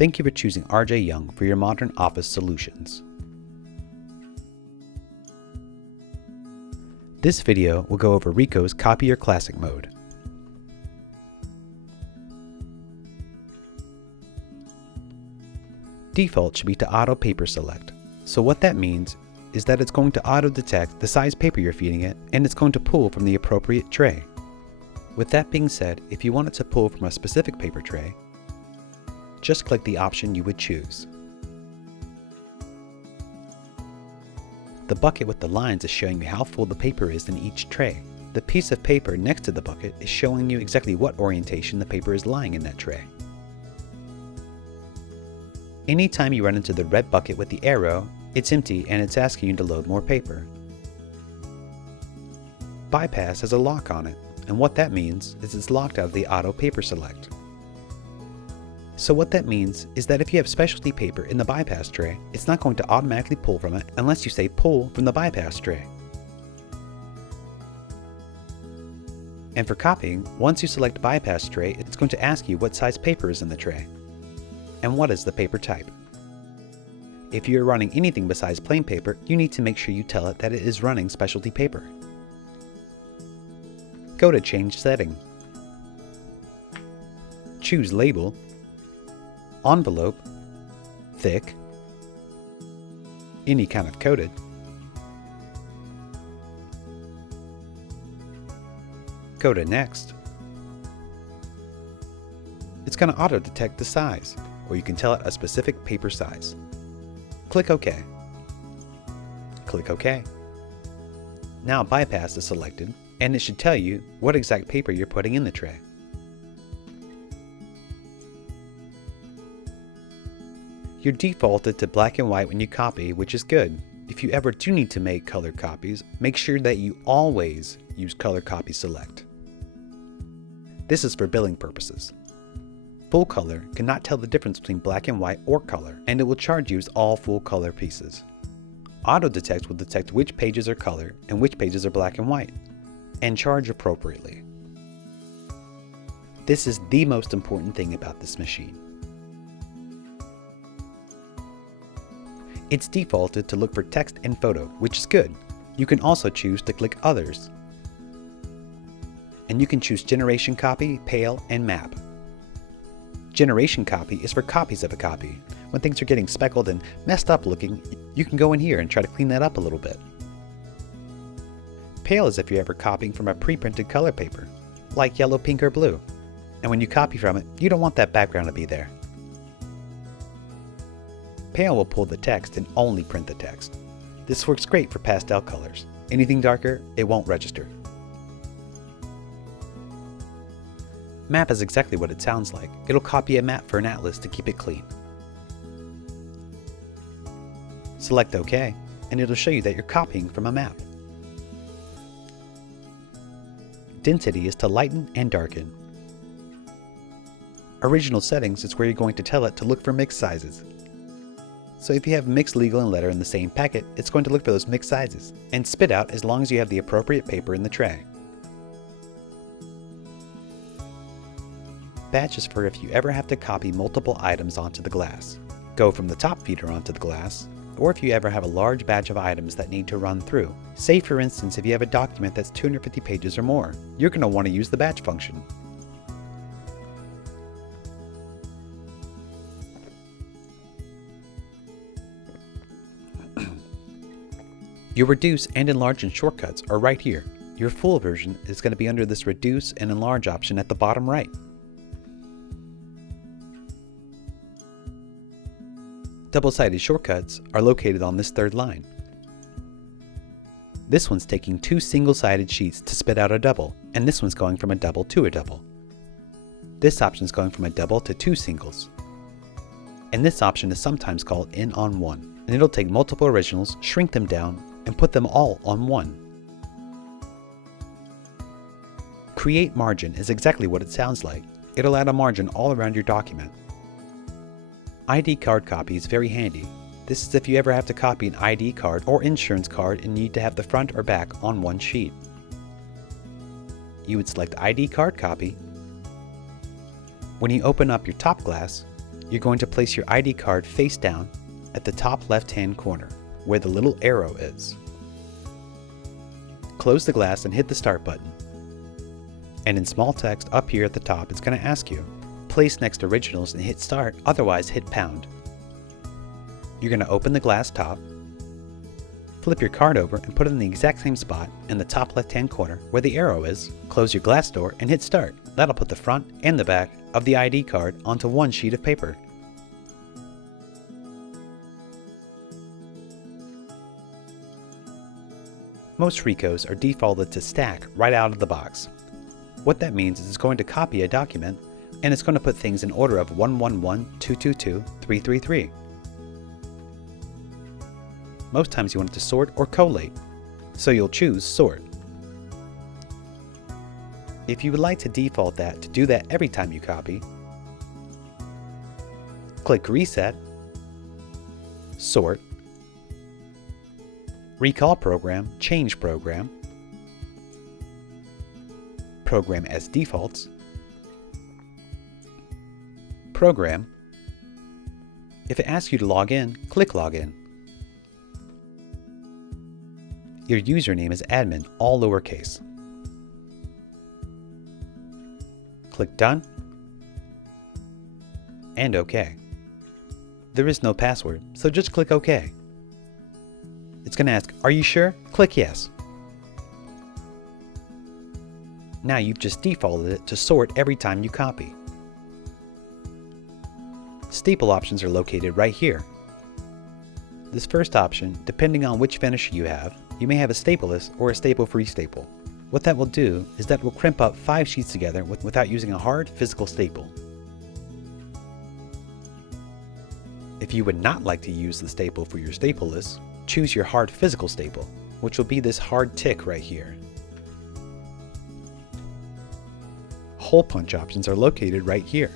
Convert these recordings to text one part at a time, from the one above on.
Thank you for choosing R.J. Young for your modern office solutions. This video will go over Ricoh's Copier Classic mode. Default should be to auto paper select. So what that means is that it's going to auto detect the size paper you're feeding it, and it's going to pull from the appropriate tray. With that being said, if you want it to pull from a specific paper tray, just click the option you would choose. The bucket with the lines is showing you how full the paper is in each tray. The piece of paper next to the bucket is showing you exactly what orientation the paper is lying in that tray. Anytime you run into the red bucket with the arrow, it's empty and it's asking you to load more paper. Bypass has a lock on it, and what that means is it's locked out of the auto paper select. So what that means is that if you have specialty paper in the bypass tray, it's not going to automatically pull from it unless you say pull from the bypass tray. And for copying, once you select bypass tray, it's going to ask you what size paper is in the tray. And what is the paper type? If you're running anything besides plain paper, you need to make sure you tell it that it is running specialty paper. Go to Change Setting. Choose Label, Envelope, Thick, any kind of coated, go to Next. It's going to auto-detect the size, or you can tell it a specific paper size. Click OK. Click OK. Now Bypass is selected, and it should tell you what exact paper you're putting in the tray. You're defaulted to black and white when you copy, which is good. If you ever do need to make colored copies, make sure that you always use Color Copy Select. This is for billing purposes. Full color cannot tell the difference between black and white or color, and it will charge you as all full color pieces. Auto Detect will detect which pages are color and which pages are black and white, and charge appropriately. This is the most important thing about this machine. It's defaulted to look for text and photo, which is good. You can also choose to click Others. And you can choose Generation Copy, Pale, and Map. Generation Copy is for copies of a copy. When things are getting speckled and messed up looking, you can go in here and try to clean that up a little bit. Pale is if you're ever copying from a pre-printed color paper, like yellow, pink, or blue. And when you copy from it, you don't want that background to be there. Pale will pull the text and only print the text. This works great for pastel colors. Anything darker, it won't register. Map is exactly what it sounds like. It'll copy a map for an atlas to keep it clean. Select OK, and it'll show you that you're copying from a map. Density is to lighten and darken. Original settings is where you're going to tell it to look for mixed sizes. So if you have mixed legal and letter in the same packet, it's going to look for those mixed sizes and spit out as long as you have the appropriate paper in the tray. Batch is for if you ever have to copy multiple items onto the glass, go from the top feeder onto the glass, or if you ever have a large batch of items that need to run through. Say for instance if you have a document that's 250 pages or more, you're going to want to use the batch function. Your reduce and enlarge and shortcuts are right here. Your full version is going to be under this reduce and enlarge option at the bottom right. Double-sided shortcuts are located on this third line. This one's taking two single-sided sheets to spit out a double, and this one's going from a double to a double. This option is going from a double to two singles. And this option is sometimes called in on one, and it'll take multiple originals, shrink them down, and put them all on one. Create margin is exactly what it sounds like. It'll add a margin all around your document. ID card copy is very handy. This is if you ever have to copy an ID card or insurance card and need to have the front or back on one sheet. You would select ID card copy. When you open up your top glass, You're going to place your ID card face down at the top left-hand corner, where the little arrow is. Close the glass and hit the Start button. And in small text up here at the top, it's going to ask you, place next originals and hit Start, otherwise hit Pound. You're going to open the glass top, flip your card over and put it in the exact same spot in the top left-hand corner where the arrow is. Close your glass door and hit Start. That'll put the front and the back of the ID card onto one sheet of paper. Most Ricohs are defaulted to stack right out of the box. What that means is it's going to copy a document and it's going to put things in order of 111, 222, 333. Most times you want it to sort or collate, so you'll choose Sort. If you would like to default that to do that every time you copy, click Reset, Sort, Recall Program, Change Program, Program as Defaults, Program. If it asks you to log in, click Login. Your username is admin, all lowercase. Click Done and OK. There is no password, so just click OK. It's going to ask, are you sure? Click Yes. Now you've just defaulted it to sort every time you copy. Staple options are located right here. This first option, depending on which finisher you have, you may have a stapleless or a staple-free staple. What that will do is that will crimp up 5 sheets together without using a hard physical staple. If you would not like to use the staple for your stapleless, choose your hard physical staple, which will be this hard tick right here. Hole punch options are located right here.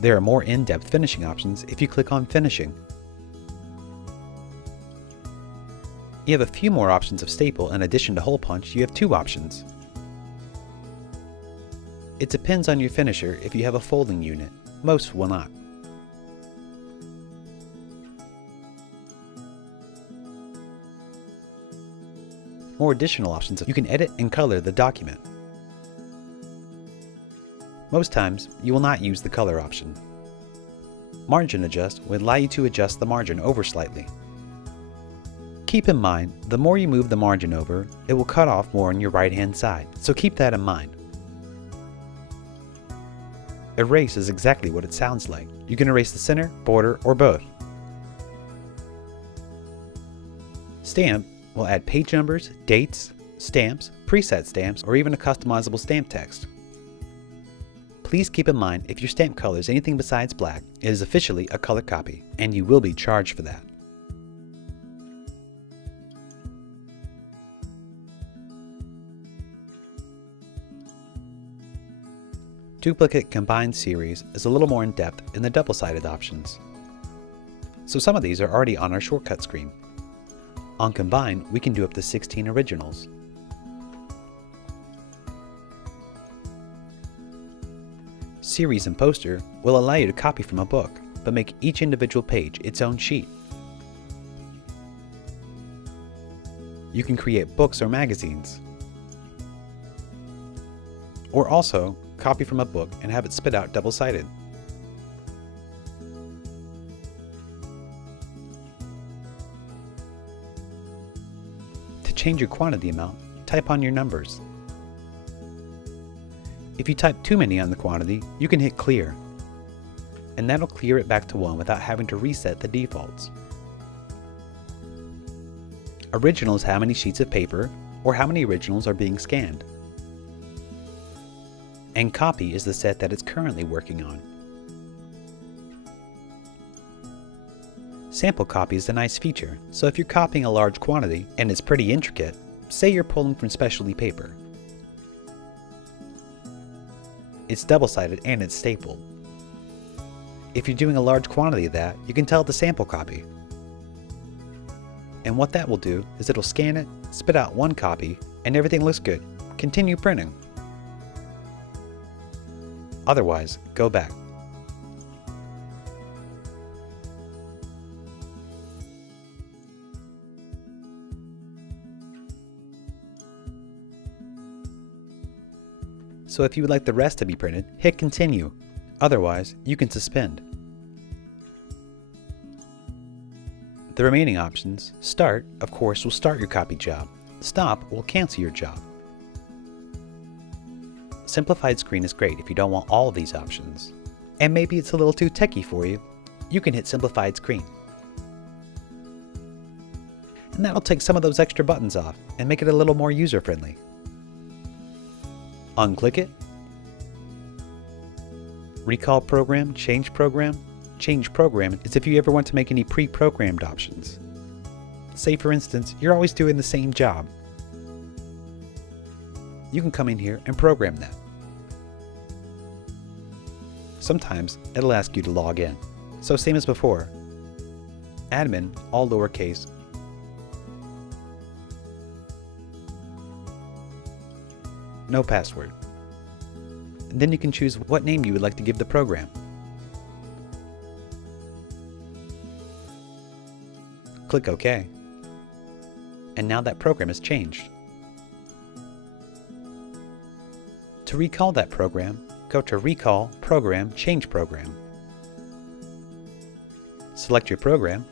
There are more in-depth finishing options if you click on Finishing. You have a few more options of staple. In addition to hole punch, you have 2 options. It depends on your finisher if you have a folding unit. Most will not. More additional options, you can edit and color the document. Most times, you will not use the color option. Margin Adjust will allow you to adjust the margin over slightly. Keep in mind, the more you move the margin over, it will cut off more on your right-hand side, so keep that in mind. Erase is exactly what it sounds like. You can erase the center, border, or both. Stamp will add page numbers, dates, stamps, preset stamps, or even a customizable stamp text. Please keep in mind, if your stamp color is anything besides black, it is officially a color copy, and you will be charged for that. Duplicate Combined Series is a little more in depth in the double-sided options. So some of these are already on our shortcut screen. On Combine, we can do up to 16 originals. Series and Poster will allow you to copy from a book, but make each individual page its own sheet. You can create books or magazines, or also copy from a book and have it spit out double-sided. To change your quantity amount, type on your numbers. If you type too many on the quantity, you can hit Clear, and that'll clear it back to 1 without having to reset the defaults. Original is how many sheets of paper, or how many originals are being scanned. And Copy is the set that it's currently working on. Sample Copy is a nice feature, so if you're copying a large quantity and it's pretty intricate, say you're pulling from specialty paper. It's double-sided and it's stapled. If you're doing a large quantity of that, you can tell it to sample copy. And what that will do is it'll scan it, spit out one copy, and everything looks good. Continue printing. Otherwise, go back. So if you would like the rest to be printed, hit continue. Otherwise, you can suspend. The remaining options, Start, of course, will start your copy job. Stop will cancel your job. Simplified screen is great if you don't want all of these options. And maybe it's a little too techy for you. You can hit Simplified Screen. And that'll take some of those extra buttons off and make it a little more user-friendly. Unclick it. Recall program, change program. Change program is if you ever want to make any pre-programmed options. Say for instance, you're always doing the same job. You can come in here and program that. Sometimes it'll ask you to log in. So same as before. Admin, all lowercase. No password. And then you can choose what name you would like to give the program. Click OK. And now that program has changed. To recall that program, go to Recall, Program, Change Program. Select your program,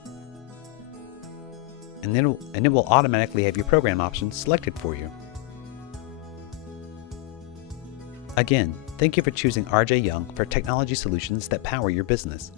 and it will automatically have your program options selected for you. Again, thank you for choosing RJ Young for technology solutions that power your business.